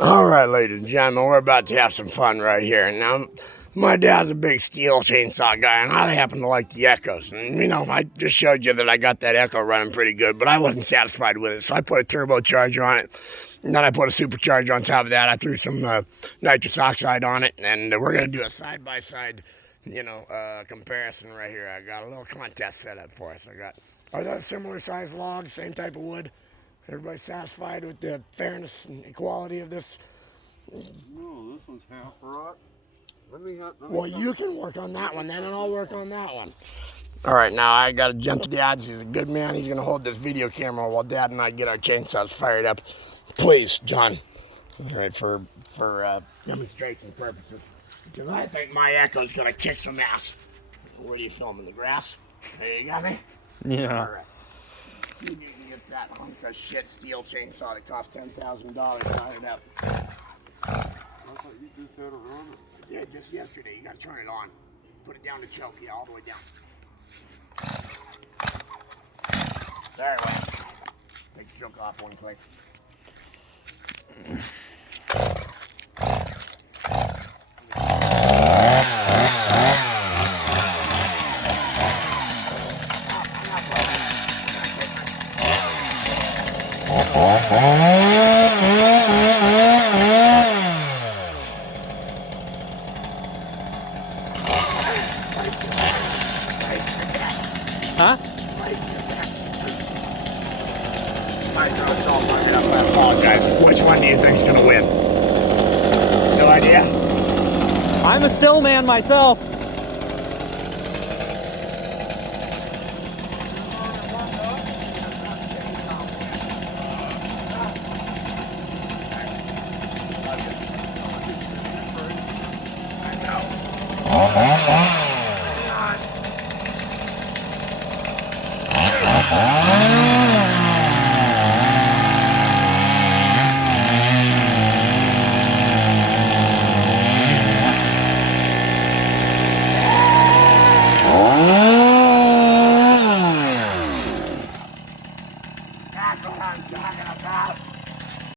All right, ladies and gentlemen, we're about to have some fun right here. Now, my dad's a big Stihl chainsaw guy, and I happen to like the echoes. And, you know, I just showed you that I got that echo running pretty good, but I wasn't satisfied with it, so I put a turbocharger on it. And then I put a supercharger on top of that. I threw some nitrous oxide on it, and we're going to do a side-by-side, comparison right here. I got a little contest set up for us. Are those similar size logs, same type of wood? Everybody satisfied with the fairness and equality of this? No, this one's half rot. Well, you can work on that one then, and I'll work on that one. All right, now I got to jump to Dad. He's a good man. He's going to hold this video camera while Dad and I get our chainsaws fired up. Please, John. All right, for demonstration purposes. Because I think my echo's going to kick some ass. Where do you film? In the grass? There you got me? Yeah. All right. You need to get that hunk of shit Stihl chainsaw that cost $10,000 fired up. I thought you just had it running. I did just yesterday. You got to turn it on. Put it down to choke. Yeah, all the way down. There we go. Take the choke off one quick. Huh? I apologize. Which one do you think's gonna win? No idea? I'm a still man myself.